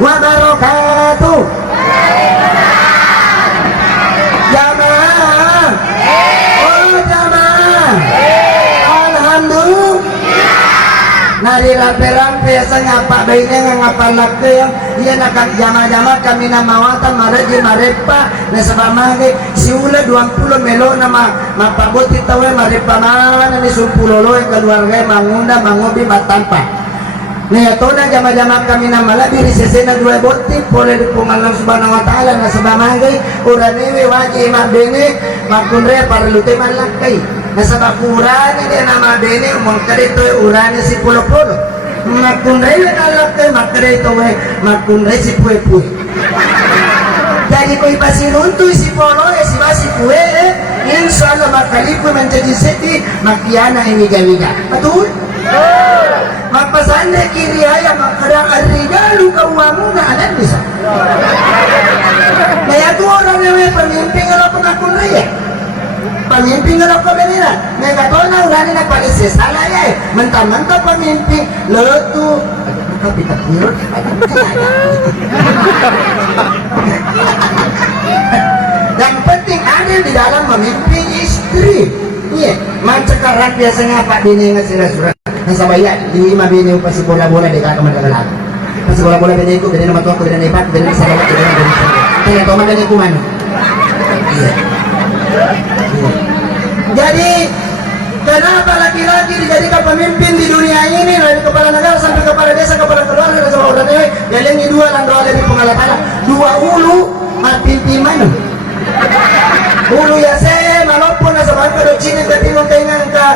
wabarakatuh. Jamaah, oh jamaah, alhamdulillah. Nari rampe-rampe ngapa bayinya ngapa laki yang iya nak jama-jama kami nama watan maraji marepa na sabamage siula 20 melo nama mapaboti tawe marepa mana ni 10 loy keluarga mangunda mangobi matampa. Nih atona jama-jama kami nama labi risesena 2 boti boleh dipung Allah subhanahu wa ta'ala na sabamage uranewe waji mabene makunre parlute malakai nasa bakurani dia nama bene mongkarito urani si pulo-pulo makunre nalakai makarito makunre si pue-pue. Jadi kau pasiruntu si polo si basi pue insya Allah makalipu menjadi seti makiana ini gawiga betul. Mapasanda kiri ayam makadang arrijalu kawamu na anan bisa. Kaya tu orang yang pemimpin kalau penakun raya. Pemimpin kalau kebenaran. Mereka tahu na urani na palisi salah ya. Mentah-mentah pemimpin letu. Tapi tak kira. Yang penting ada di dalam memimpin istri. Iya, mancakarang biasanya Pak Bini ngasih surat. Nasa bayat, 5 bini pasi bola-bola di kakak madagalag. Pasi bola-bola bini ko, bini naman to ako, bini na ipat, bini na sa lawat, bini na bini sa lawat. Kaya ito, maganda ko man. Iya. Jadi, kenapa laki-laki dijadikan pemimpin di dunia ini dari kepala negara sampai kepala desa, kepala keluarga, dan semua orang ini yang ini 2 dan 2 dari pengalaman 2 ulu, mati mana? Ulu ya saya malapun nasa bangka do China ke timur kaingan ke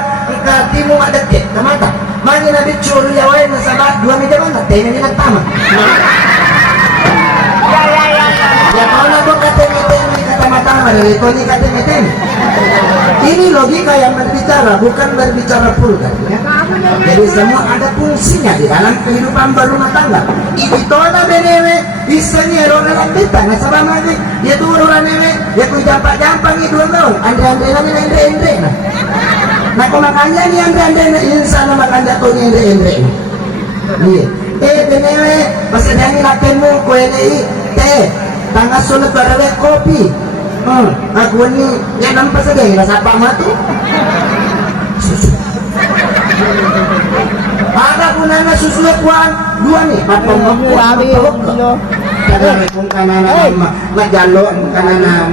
timur ada ke mata mani nabi curi yawain nasa bak 2 meja mana tengah ni tama ya kalau nak kata mata dari itu ni kata ini logika yang berbicara bukan berbicara pulgar ya? Jadi semua ada fungsinya di dalam kehidupan berumah tangga. Ibitola benewe bisa nyero dalam kita nasabah magi dia tuh orang newe dia tuh jampak-jampak ni 2 tahun andre-andre nani andre-andre nah kau makanya ni andre-andre insya Allah makan jatuh ni andre-andre iya benewe pasal yang lakenmu kue ni teh tangga sulit berawe kopi aku ni yang nampak saja yang rasa apa matu susu ada punanya susu kuan 2 nih apa-apa kada kung kanana majalo kanana